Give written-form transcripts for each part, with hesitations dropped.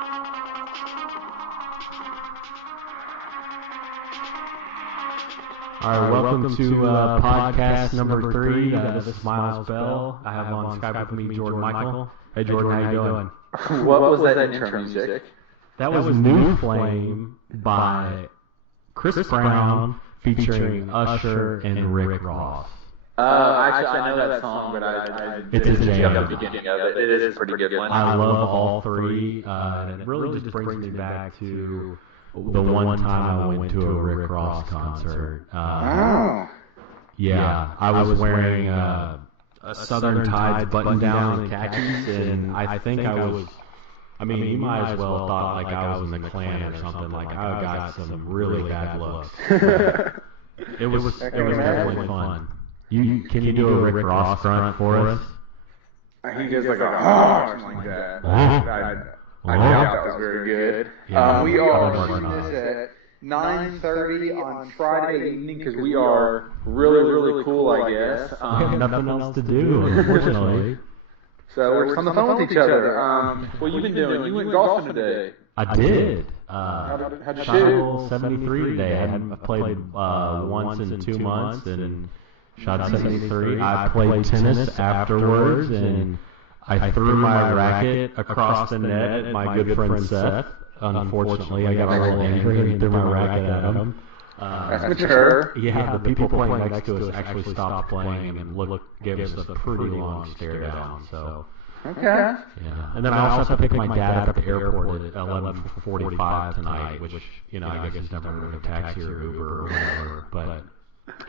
All right, welcome to podcast number 3. This is Miles Bell. I have on Skype with me Jordan Michael. Hey, Jordan, how you doing? What was that intro music? That was New Flame by Chris Brown featuring Usher and Rick Ross. Actually, I know that song, but I didn't see the beginning of it. It is a pretty good one. I love all three, and it really just brings me back to the one time I went to a Rick Ross concert. Yeah, I was wearing a Southern Tides button-down and khakis, and I think I was... I mean, you might as well have thought like I was in the Klan or something. Like I got some really bad looks. It was definitely fun. Can you do a Rick Ross grunt for us? He does like a something like that. I doubt that was very good. Yeah, we are doing this at 9:30 on Friday evening because we are really cool, I guess. We have nothing else to do, unfortunately. So we're just on the phone with each other. What you been doing? You went golfing today. I did. How'd you shot a hole 73 today. I hadn't played once in 2 months, and shot 73. I played tennis afterwards, and I threw my racket across the net at my good friend Seth. Unfortunately, I got a little angry and threw my racket at him. That's mature. Yeah, the people playing next to us actually stopped playing and gave us a pretty long stare down. So. Okay. Yeah, and then I also have to pick my dad up at the airport at 11:45 tonight, which I guess is never going to taxi or Uber or whatever. But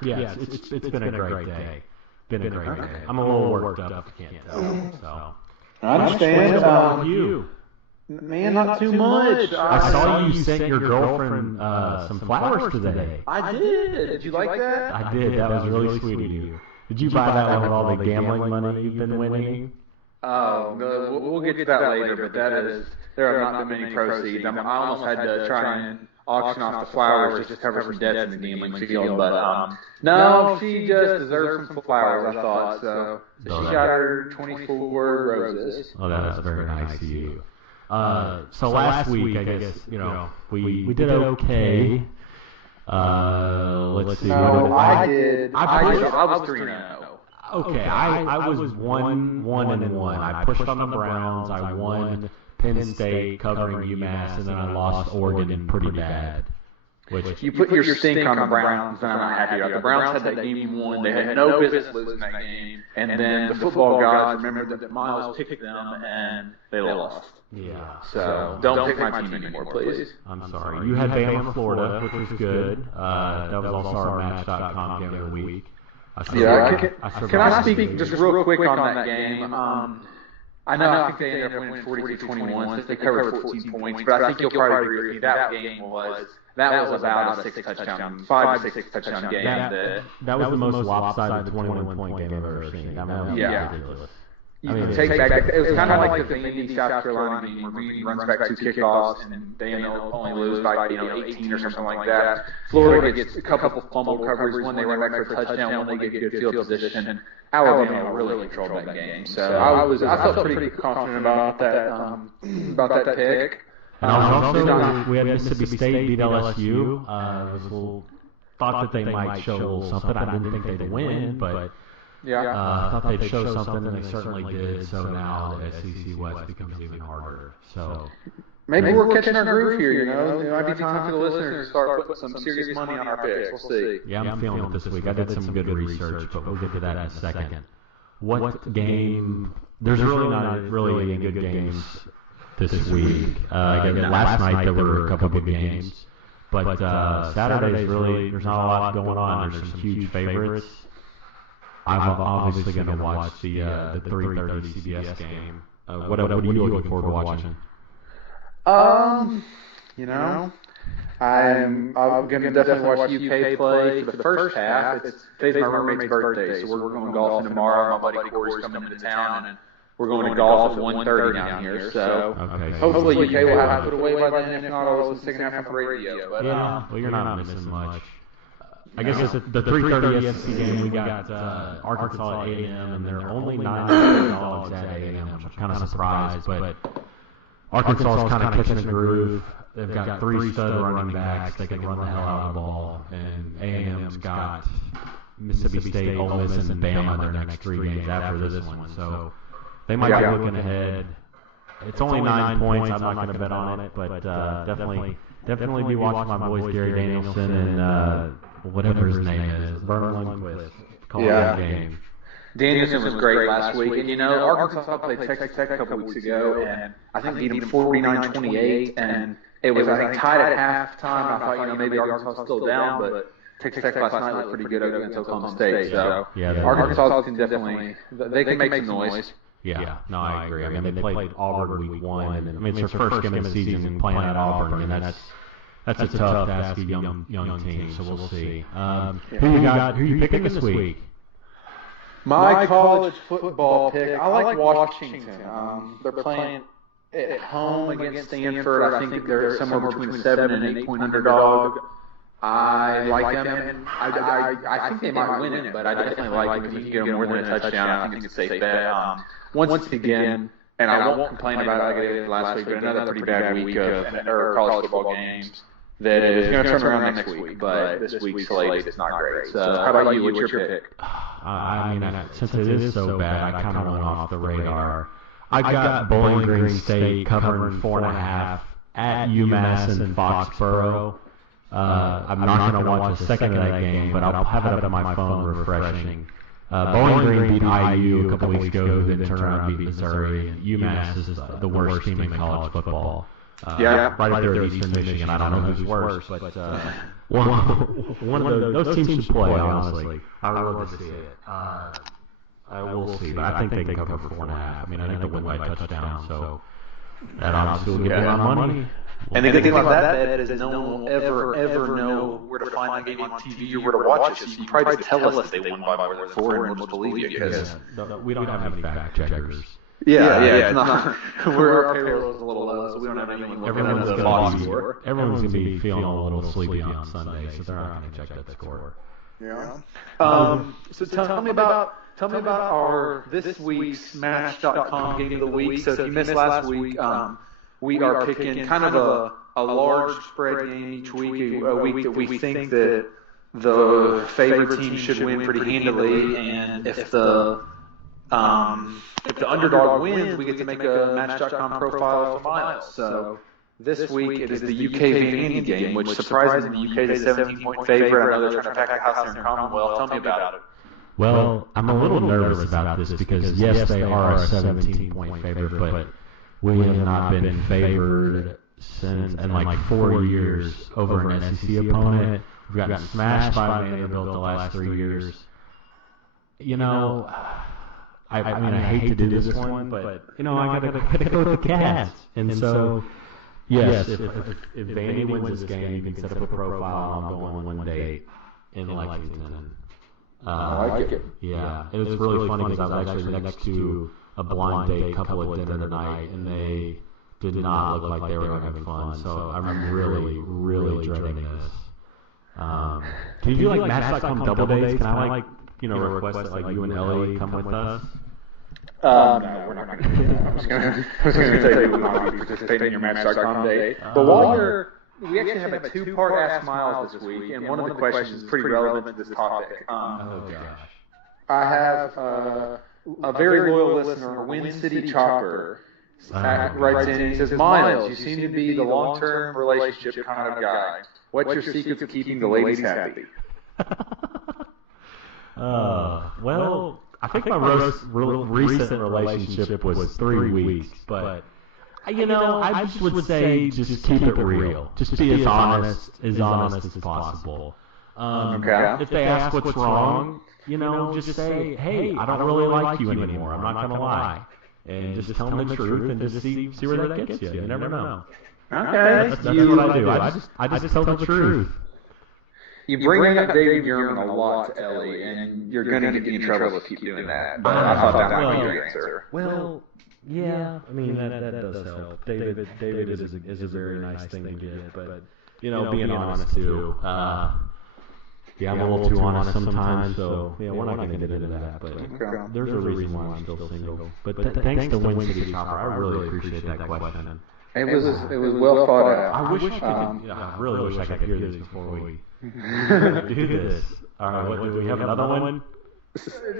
yeah, it's been a great day. Been a great day. I'm a little worked up, if you can't tell. So. I understand. What's going on with you? Man, not too much. I saw you sent your girlfriend some flowers today. I did. Did you like that? I did. That was really sweet of you. Did you buy that one with all the gambling money you've been winning? Oh, we'll get to that later, but there are not that many proceeds. I almost had to try and auction off the flowers just to cover some debts in the gambling field, but no, she just deserves some flowers, I thought, so she got her 24 roses. Oh, that's very nice of you. So last week, I guess, we did okay. Let's see. No, I did. I was 3-0. Okay, I was 1-1. I pushed on the Browns. I won Penn State covering UMass, and then I lost Oregon pretty bad. Which you put your stink on the Browns, and I'm not happy about it. The Browns had that game won. They had no business losing that game. And then the football gods remembered that Miles picked them, and they lost. Yeah. So don't pick my team anymore, please. I'm sorry. You had Bama, Florida, which was good. That was also our Match.com game of the week. Can I speak just real quick on that game? I think they ended up winning 42-21 since they covered 14 points, but I think you'll probably agree with me that game was about a 5 to 6 touchdown game. That was the most lopsided 21-point game I've ever seen. That was ridiculous. It was kind of like the Vandy, South Carolina game where Reed runs back 2 kickoffs and they only lose by 18 or something like that. Florida gets a couple fumble recoveries, one they run back for a touchdown, one they get good field position. Alabama really controlled that game. So I felt pretty confident about that pick. And also, we had Mississippi State beat LSU. Thought that they might show a little something. I didn't think they'd win, but I thought they'd show something, and they certainly did. So now the SEC West becomes even harder. So maybe we're catching our groove here. It might be time for the listeners to start putting some serious money on our picks. We'll see. Yeah, I'm feeling it this week. I did some good research, but we'll get to that in a second. What game? There's really not any good games this week. Last night there were a couple good games, but Saturday's really there's not a lot going on. There's some huge favorites. I'm obviously going to watch the 3:30 CBS game. What are you looking forward to watching? I'm going to definitely watch UK play for the first half. Today's my roommate's birthday, so we're going golfing tomorrow. My buddy Corey's coming into town, and we're going to golf at 1:30 down here. So hopefully UK will have it put away by then. If not, I'll listen to the second half on the radio. But, well, you're not missing much. I guess it's the 3:30 SEC game. We got Arkansas at 8 a.m. and they're only $9 at 8 a.m., which I'm kind of surprised. But Arkansas is kind of catching a groove. They've got 3 stud running backs. They can run the hell out of the ball. And A&M's got Mississippi State, Ole Miss, and Bama their next 3 games after this one. So they might be looking ahead. It's only 9 points. I'm not going to bet on it, but definitely be watching my boys Gary Danielson and whatever his name is, Vernon Lundquist. Call that game. Danielson was great last week, and Arkansas played Texas Tech a couple weeks ago, and I think beat them 49-28, and it was, I think, tied at halftime. I thought, maybe Arkansas still down, but Texas Tech last night looked pretty good against Oklahoma State. So Arkansas can definitely, they can make some noise. Yeah, no, I agree. I mean, they played Auburn week 1, and I mean, it's their first game of the season playing at Auburn, and that's a tough task, a young team. So we'll see. Who you picking this week? My college football pick, I like Washington. They're playing at home against Stanford. I think they're somewhere between a 7 and 8 point underdog. I like them, and I think they might win it, but I definitely like them. If you can get more than a touchdown, I think it's a safe bet. Once again, and I won't complain about it like I did last week, but another pretty bad week of college football games that is going to turn around next week, but this week's slate is not great. So how about you? What's your pick? I mean, since it is so bad, I kind of went off the radar. I got Bowling Green State covering 4.5 at UMass and Foxborough. I'm not going to watch a second of that game, but I'll have it up on my phone refreshing. Bowling Green beat IU a couple weeks ago, who then turned around and beat Missouri. And UMass is the worst team in college football. Right up there at Eastern Michigan. I don't know who's worse, but one of those teams should play, honestly. I would love to see it. I will see, but I think they can cover 4.5. I mean, I think they'll win by a touchdown, so that obviously will give them a lot of money. And the good thing about that bet is no one will ever know where to find the game on TV or where to watch it. So you can probably just tell us that they won by more than 4 and we'll just believe you. Because we don't have any fact checkers. Yeah, it's not. Our payroll is a little low, so we don't have anyone looking at the box score. Everyone's going to be feeling a little sleepy on Sunday, so they're not going to check that score. Yeah. So tell me about our this week's Match.com game of the week. So if you missed last week, we are picking kind of a large spread game each week, a week that we think that the favorite team should win pretty handily, and if the underdog wins, we get to make a Match.com profile for Miles. So this week it is the UK Vandy game, which surprisingly the UK is a 17-point favorite. I know they're trying to pack a house here in Commonwealth. Tell me about it. Well, I'm a little nervous about this because, yes, they are a 17-point favorite, but we have not been favored in like 4 years over an SEC opponent. We've gotten smashed by Vanderbilt the last 3 years. I mean, I hate to do this one, but I gotta go with the Cats. And so, yes, if Vandy wins this game, you can set up a profile, and I'll go on one date in Lexington. I like it. Yeah, and it's really funny because I was actually next to a blind date couple at dinner tonight, and they did not look like they were having fun. So I'm really, really dreading this. Can you do like Match.com double dates? Can I request that like you and Ellie come with us? No, we're not going to do that. I was going to tell you we will not be participating in your Match.com date. But while we actually have a 2-part Ask Miles this week, and one of the questions is pretty relevant to this topic. Oh, gosh. I have a very loyal listener, Win City Chopper, writes in. He says, Miles, you seem to be the long-term relationship kind of guy. What's your secret to keeping the ladies happy? Well, I think my recent relationship was 3 weeks, but I just would say just keep it real. Just be as honest as possible. If they ask what's wrong, just say, hey, I don't really like you anymore. I'm not going to lie. And just tell them the truth and just see where that gets you. You never know. Okay. That's what I do. I just tell the truth. You bring up David Yerman a lot to Ellie, and you're going to get in trouble if you keep doing that. But I thought that might be your answer. Well, yeah. I mean, that does help. David is a very nice thing to get, but being honest too. Yeah, I'm a little too honest sometimes, so we're not going to get into that. But there's a reason why I'm still single. But thanks to Win City Chopper, I really appreciate that question. It was well thought out. I wish I could. I really wish I could hear this before we do this. All right, do we have another one?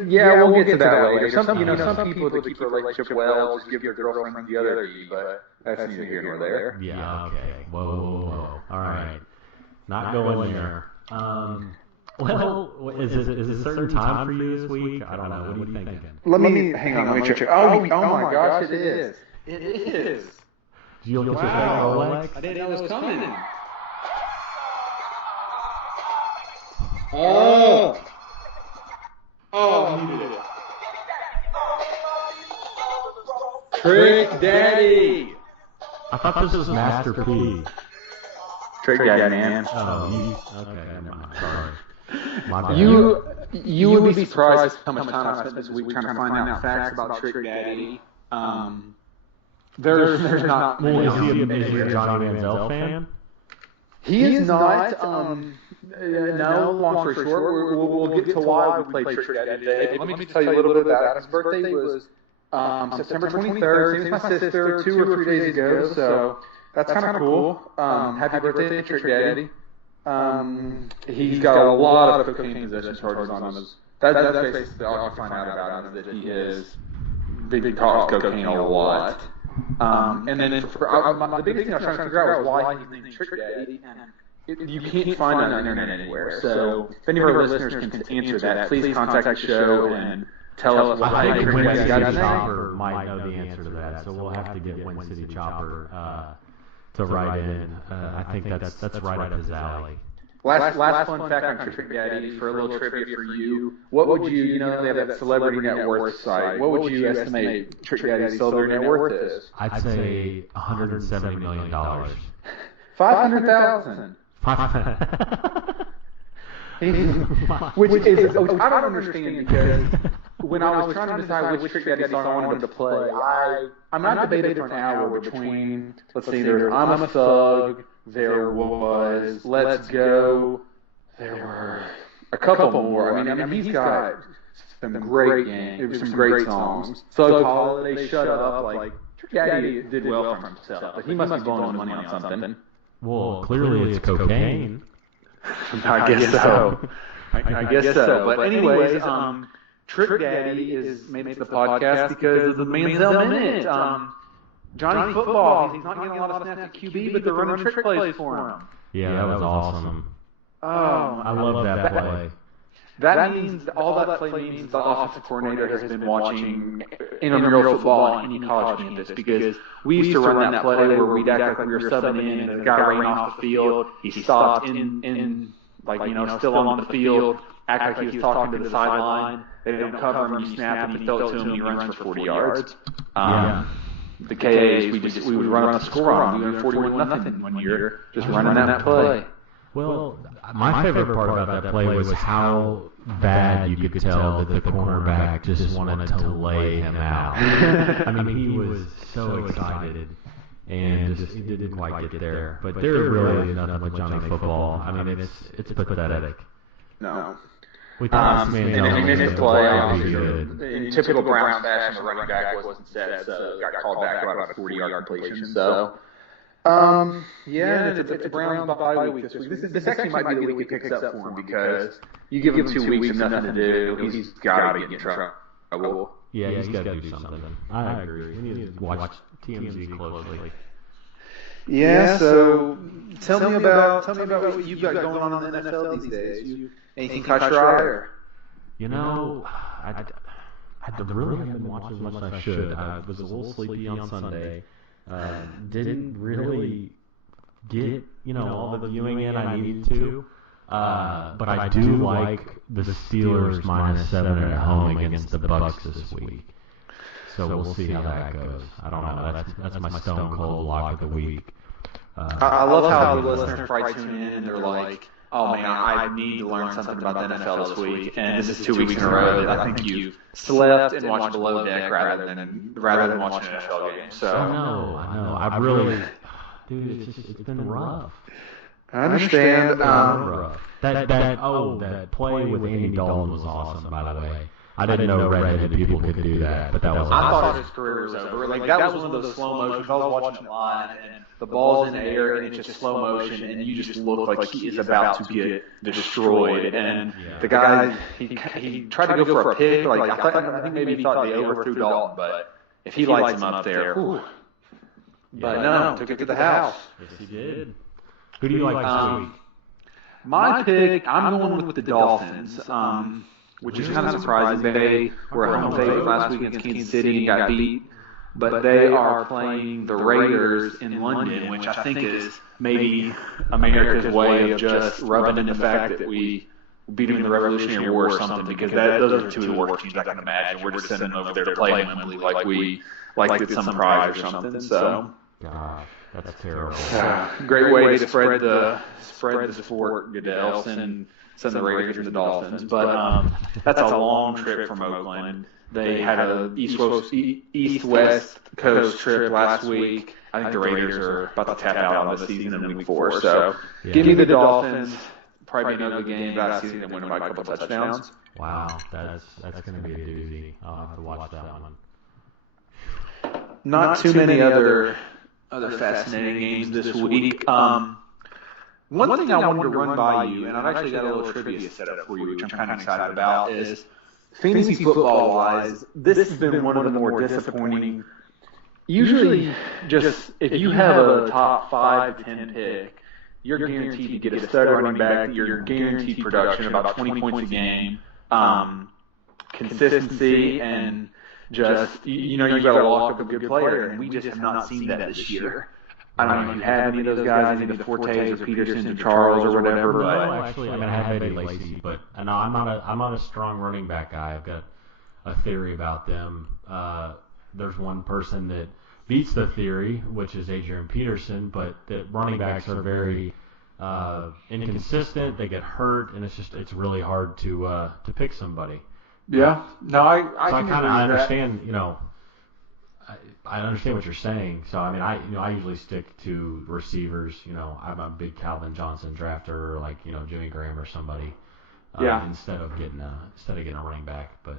Yeah, we'll get to that later. Some people that keep a relationship well just give their girlfriend the other key, but that's neither here nor there. Yeah. Okay. Whoa. All right. Not going there. Well, is it a certain time for you this week? I don't know. What are you thinking? Let me hang on. Let me check. Oh my gosh, it is. It is. Do you look at your Rolex? I didn't know it was coming. Oh, I needed it. Trick Daddy. I thought this was Master P. Trick Daddy, man. Oh, okay. Never mind. Sorry. My bad. You would be surprised how much time I spent this week trying to find out facts about Trick Daddy. There's not. Well, is he a Johnny Manziel fan? He is not. No, long story short, we'll get to why we played Trick Daddy today. But let me tell you a little bit about it. His birthday was September 23rd. Same as my sister, 2 or 3 days ago. So that's kind of cool. Happy birthday, Trick Daddy. He's got a lot of cocaine possession charges on him. That's basically all I can find out about him, is that he is big talks cocaine a lot. And then the biggest thing I was trying to figure out was why he's named Trick Daddy. You can't find it on the internet anywhere. So if any of our listeners can answer that, please contact the show and tell us why Wind Trick Daddy got City his name. Chopper might know the answer to that, so we'll have to get Wind City Chopper to write in. I think that's right up his alley. Last fun fact on Trick Daddy, for a little trivia for you. What would you they have that celebrity net worth site. What would you estimate Trick Daddy's celebrity net worth is? I'd say $170 million. 500,000. Which I don't understand, because when I was trying to decide which Trick Daddy song I wanted to play, I'm not debated for an hour between, let's see, there's I'm a Thug, there was Let's Go, there were a couple more. I mean, he's got some great songs. Thug Holiday, Shut Up, like Trick Daddy did well for himself, but he must be blowing his money on something. Well, clearly it's cocaine. I guess so. I guess so. But anyways, Trick Daddy made the podcast because of the Manziel Minute. Johnny Football, he's not getting a lot of snaps at QB, but they're running trick plays for him. Yeah, that was awesome. Oh, I love that play. That means all that play means the offensive coordinator has been watching intramural football on any college campus, because we used to run that play where we'd act like we were subbing in and the guy ran off the field. He stopped still on the field, act like he was talking to the sideline. They don't cover him, you snap and you throw it to him and he runs for 40 yards. The KAs, we would run a score on them, doing 41-0 one year, just running that play. Well, my favorite part about that play was how bad you could tell that the cornerback just wanted to lay him out. I mean, he was so excited, and he didn't quite get there. But there really is nothing with Johnny Football. I mean, it's pathetic. No. We thought this man and he missed the play. Good. In typical Browns fashion, the running back wasn't set, so got called back about a 40-yard completion. So, it's a Browns bye week this week. This actually might be the week it picks up for him, because you give him 2 weeks of nothing to do, he's got to get in trouble. Yeah, he's got to do something. I agree. We need to watch TMZ closely. Yeah, so tell me about what you've got going on in the NFL these days. Anything caught your eye? I really haven't been watching as much as I should. I was a little sleepy on Sunday. Didn't really get all the viewing in I needed to. But I do like the Steelers -7 at home against the Bucs this week. So we'll see how that goes. I don't know. That's my stone cold lock of the week. I love how the listeners probably tune in and they're like, oh man, I need to learn something about the NFL this week, and this is 2 weeks in a row that I think you've slept and watched Below Deck rather than watching an NFL game. So I know. I really, dude, it's been rough. I understand. That play with Andy Dalton was awesome, by the way. I didn't know redheaded people could do that, but that was I awesome. thought his career was over. Like, that was one of those slow motions. I was watching it live, and the ball's in the air, and it's just slow motion, and you just look like he is about to get destroyed. And the guy, he tried to go for a pick. Like, I think maybe he thought they overthrew Dalton, but if he lights him up there, whew. But no, took it to the house. Yes, he did. Who do you like this week? My pick, I'm going with the Dolphins, which is kind of surprising. They were at home favorite last week against Kansas City and got beat. But they are playing the Raiders in London, which I think is maybe America's way of just rubbing in the fact that we beat them in the Revolutionary War or something, because those are two of the worst teams I can imagine. We're just sending them over there to play in Wembley like it's some prize or something. So, gosh, that's terrible. Great way to spread the sport, Goodell, send the Raiders and the Dolphins. But that's a long trip from Oakland. They had a east-west coast trip last week. I think the Raiders are about to tap out on the season in week 4. So give me the Dolphins. Probably be another game, but I see them winning by a couple touchdowns. Wow, that's going to be a doozy. I'll have to watch that one. Not too many other fascinating games this week. One thing I wanted to run by you, and I've actually got a little trivia set up for you, which I'm kind of excited about, is fantasy football-wise, this has been one of the more disappointing. Usually, just if you have a top 5, 10 pick, you're guaranteed to get a stud running back. You're guaranteed production, about 20 points a game, consistency, and just, you've got to lock up a good player, and we just have not seen that this year. I don't know if you had any of those guys, any of the Fortes or Petersons or Charles or whatever. No, actually, I have Eddie Lacy, but no, I'm not a strong running back guy. I've got a theory about them. There's one person that beats the theory, which is Adrian Peterson, but the running backs are very inconsistent. They get hurt, and it's really hard to pick somebody. Yeah, no, I understand. I understand what you're saying. So I usually stick to receivers. I'm a big Calvin Johnson drafter, like Jimmy Graham or somebody. Instead of getting a running back, but.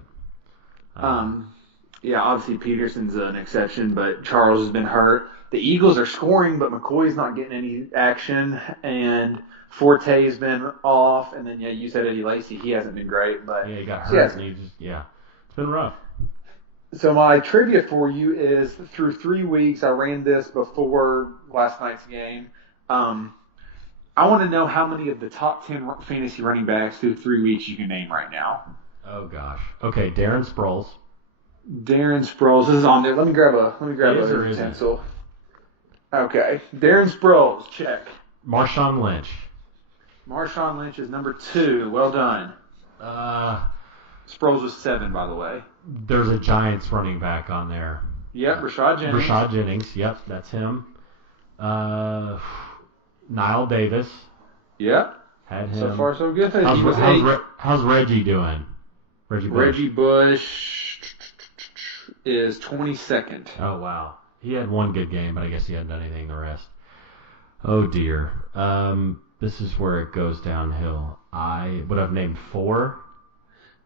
Obviously Peterson's an exception, but Charles has been hurt. The Eagles are scoring, but McCoy's not getting any action, and Forte's been off, and then you said Eddie Lacy, he hasn't been great, but he got hurt, and it's been rough. So my trivia for you is, through 3 weeks, I ran this before last night's game. I want to know how many of the top 10 fantasy running backs through 3 weeks you can name right now. Oh gosh. Okay, Darren Sproles. This is on there. Let me grab a utensil. Okay, Darren Sproles, check. Marshawn Lynch. Marshawn Lynch is number 2. Well done. Sproles was 7, by the way. There's a Giants running back on there. Yep, Rashad Jennings. Yep, that's him. Nile Davis. Yep. Had him. So far, so good. How's Reggie doing? Reggie Bush is 22nd. Oh, wow. He had one good game, but I guess he hadn't done anything the rest. Oh, dear. This is where it goes downhill. I would have named 4.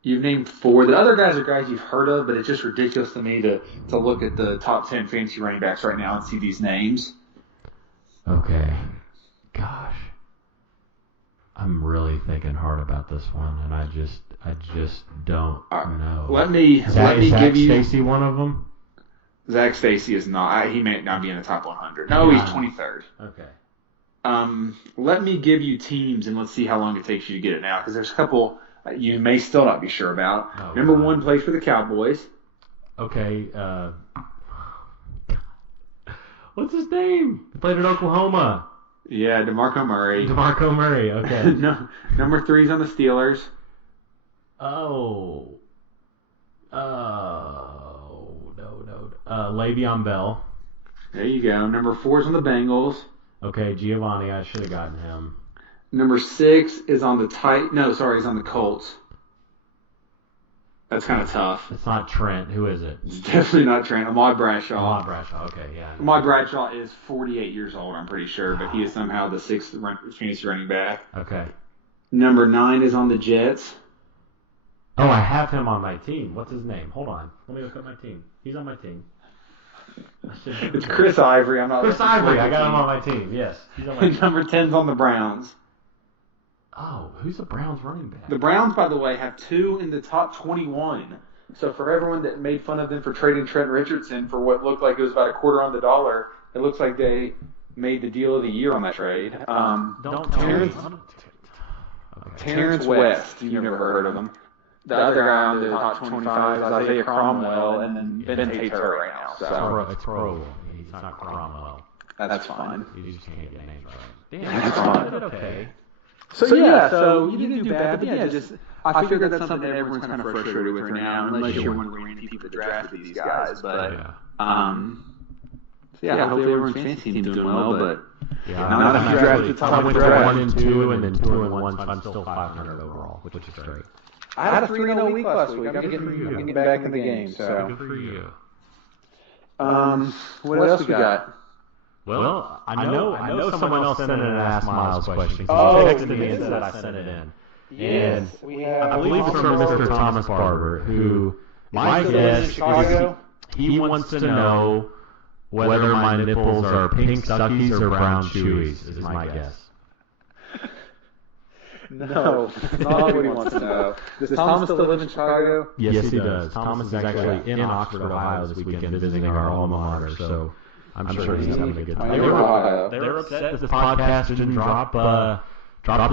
You've named 4. The other guys are guys you've heard of, but it's just ridiculous to me to look at the top 10 fantasy running backs right now and see these names. Okay. Gosh. I'm really thinking hard about this one, and I just don't know. Let me give you... Zach Stacy one of them? Zach Stacy is not. He may not be in the top 100. No, he's 23rd. Okay. Let me give you teams, and let's see how long it takes you to get it now, because there's a couple you may still not be sure about. Oh, Number 1 plays for the Cowboys. Okay. What's his name? He played in Oklahoma. Yeah, DeMarco Murray. Okay. No, number 3 is on the Steelers. No. Le'Veon Bell. There you go. Number 4 is on the Bengals. Okay, Giovanni. I should have gotten him. Number 6 is on the he's on the Colts. That's kind of tough. It's not Trent. Who is it? It's definitely not Trent. Ahmad Bradshaw. Okay, yeah. Ahmad Bradshaw is 48 years old, I'm pretty sure, but he is somehow the 6th fantasy running back. Okay. Number 9 is on the Jets. Oh, I have him on my team. What's his name? Hold on. Let me look up my team. He's on my team. It's Chris Ivory. I'm not. Chris Ivory. I got him on my team. Yes, he's on my team. Number 10's on the Browns. Oh, who's the Browns running back? The Browns, by the way, have 2 in the top 21. So for everyone that made fun of them for trading Trent Richardson for what looked like it was about a quarter on the dollar, it looks like they made the deal of the year on that trade. Don't tell me. Terrence West, you've never heard of him. The other guy on the top 25 is Isaiah Cromwell, and then Ben Tate's hurt right now. So It's Crowell. He's not Cromwell. that's fine. You just can't get names right. Damn, That's fine. I did okay. So you didn't do bad, but I figure that's something that everyone's kind of frustrated with right now, unless you're one of the random people that drafted these guys. But hopefully everyone's fantasy team's doing well, but not if you drafted I went to 1 and 2 and then 2 and 1, so I'm still 500 overall, which is great. I had a 3-0 week last week. I'm getting back in the game. So good for you. what else we got? Well, I know someone else sent in and asked Miles questions. He Oh, texted me and said I sent it in. Yes, we have. I believe it's from Mr. Thomas Barber, who, my guess is he wants to know whether my nipples are pink Stuckies or brown Chewies, is my guess. No, that's not what he wants to know. Does Thomas still live in Chicago? Yes, he does. Thomas is actually in Oxford, Ohio this weekend visiting our alma mater, so I'm sure he's having a good time. They were upset that this podcast didn't drop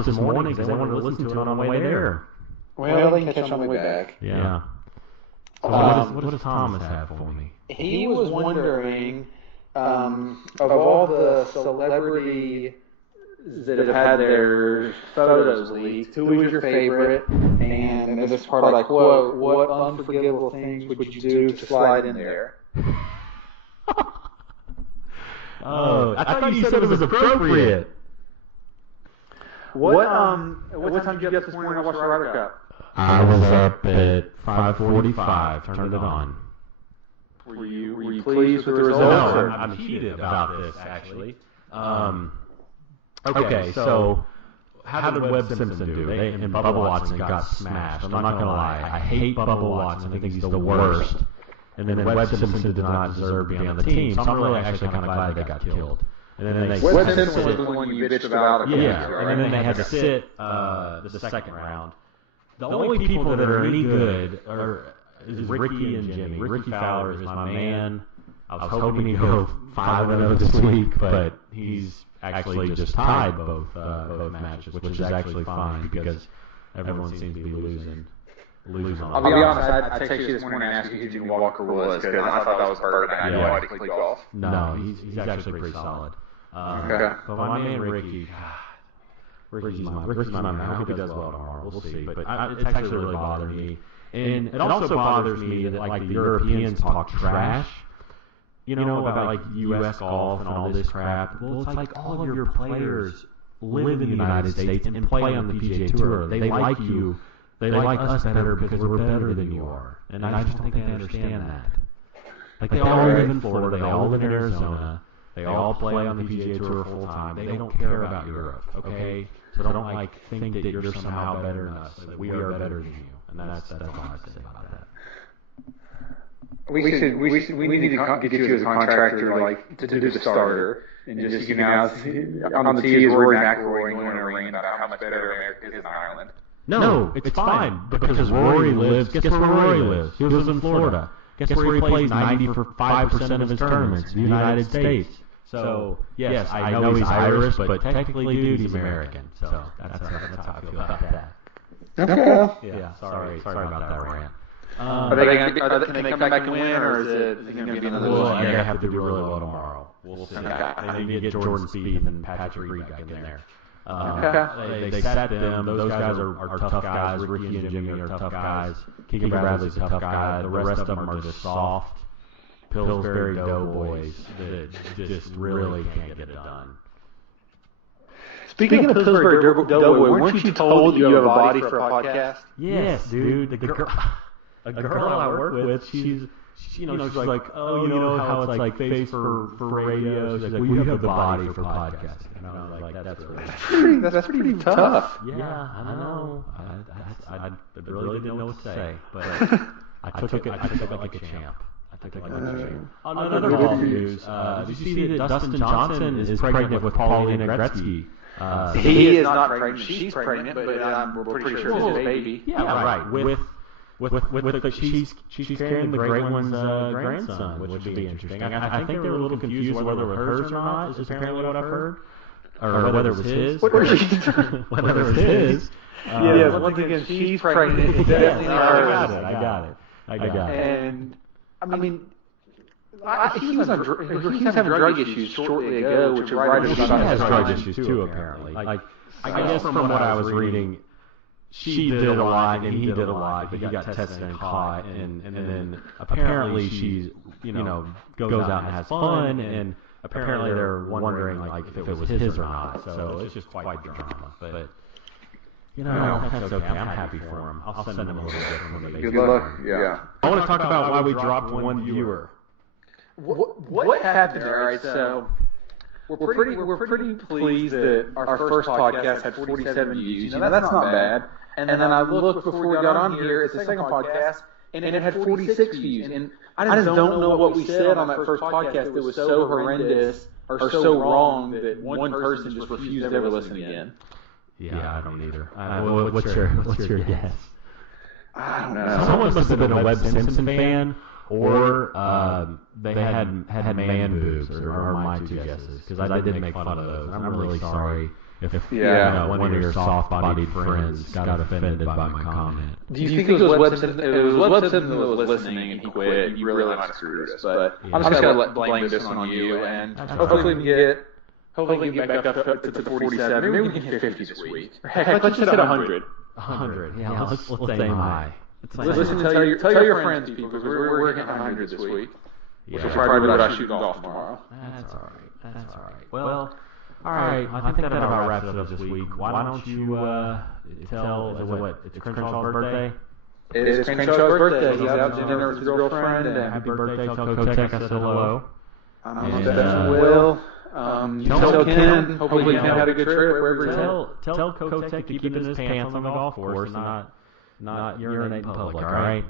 this morning because they wanted to listen to it on the way there. Well, they can catch on the way back. Yeah. So what does Thomas have for me? He was wondering, of all the celebrity that have had their photos leaked, who was your favorite? And this part I quote, what unforgivable things would you do to slide in there? Oh, I thought you said it was appropriate. What time did you get up this morning to watch the Ryder Cup? I was up at 5:45, turned it on. Were you pleased with the No, results? I'm heated about this, actually. Okay, so how did Webb Simpson do? And Bubba Watson got smashed. I'm not going to lie. I hate Bubba Watson. I think he's the worst. And then Webb Simpson did not deserve to be on the team, so I'm really actually kind of glad they got killed. And then they Webb Simpson was the one you bitched about. and then they had to sit the second round. The only people that are any good is Ricky and Jimmy. Ricky Fowler is my man. I was hoping he'd go 5-0 this week, but he's actually just tied both matches, which is actually fine because everyone seems to be losing on. I'll be honest, I texted you this morning and asked you who Jimmy Walker was because I thought that was Bird and I had no idea he played golf. No, he's actually pretty solid. Okay. But my man Ricky, Ricky's my man. I hope he does well tomorrow. We'll see. But it's actually really bothering me. And it also bothers me that like the Europeans talk trash. You know, about like U.S. golf and all this crap. Well, it's like all of your players live in the United States and play on the PGA Tour. They like you. They like us better because we're better than you are. And I just don't think they understand that. Like they all live in Florida. They all live in Arizona. They all play on the PGA Tour full time. They don't care about Europe, okay? So don't like think that you're somehow better than us. That we are better than you. And that's all I have to say about that. We need to get you as a contractor, like to do the starter, and just you know, on the tee is Rory McIlroy going to ring about how much better America is in Ireland. No, it's fine because Rory lives. Guess where Rory lives? He lives in Florida. Guess where he plays 95% of his tournaments? The United States. So yes, I know he's Irish, but technically, dude, he's American. So that's how I feel about that. Okay. Yeah. Sorry about that rant. Can they come back and win, or is it going to be another? Well, they have to do really well tomorrow. We'll see. They need to get Jordan Spieth and Patrick Reed back in there. They sat them. Those guys are tough guys. Ricky and Jimmy are tough guys. Keegan Bradley's a tough guy. The rest of them are just soft Pillsbury doughboys that just really can't get it done. Speaking of Pillsbury Doughboy, weren't you told you have a body for a podcast? Yes, dude. a girl I work with, she's like, oh, you know how it's like face for radio. She's like, well, you have the body for podcasting. And I was like, That's pretty tough. Yeah, I know. I really didn't know what to say, but I took it like a champ. Another golf news. Did you see that Dustin Johnson is pregnant with Paulina Gretzky? He is not pregnant. She's pregnant, but we're pretty sure it's his baby. Yeah, right. She's carrying the great one's grandson, which would be interesting. I think they were a little confused whether it was hers or not. Is apparently what I've heard, or whether it was his. Whether it was his. Yes, once again, she's pregnant. It's definitely hers. I got it. And I mean, he was having drug issues shortly ago, which is right. She has drug issues too, apparently. Like, I guess from what I was reading, she did a lot and he did a lot, but he got tested and caught, and then apparently she's goes out and has fun, and apparently they're wondering like if it was his or not. So it's just quite the drama, but. That's okay. I'm happy for him. I'll send him a little bit from the basement. Good luck. Yeah. I want to talk about why we dropped one viewer. What happened there? All right, so we're pretty pleased that our first podcast had 47 views. That's not bad. And then I looked before we got on here at the second podcast, and it had 46 views. And I just don't know what we said on that first podcast that was so horrendous or so wrong that one person just refused to ever listen again. Yeah, I don't either. What's your guess? I don't know. Someone must have been a Webb Simpson fan, or they had man boobs, or my two guesses, because I did make fun of those. And I'm really sorry if one of your soft-bodied friends got offended by my comment. Do you think it was Webb Simpson? It was Webb Simpson that was listening and he quit. You really might screw us, but I'm just going to blame this one on you, and hopefully we get back up to the 47. Maybe we can hit 50 this week. Heck, let's just hit 100. 100. Yeah, let's aim high. Listen, tell your friends, people, because we're hitting 100 this week. Which is probably what I shoot golf tomorrow. That's all right. Well, all right. I think that about wraps it up this week. Why don't you tell? It's Crenshaw's birthday. It is Crenshaw's birthday. He's out to dinner with his girlfriend. And happy birthday! Tell Kotek I said hello. I definitely will. Tell Ken. Hopefully Ken had a good trip wherever he's at. Tell Kotek to keep it in his pants on the golf course and not urinate in public. All right.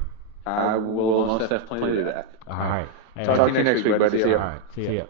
I will most definitely do that. All right. Talk to you next week, buddy. See ya. All right. See ya.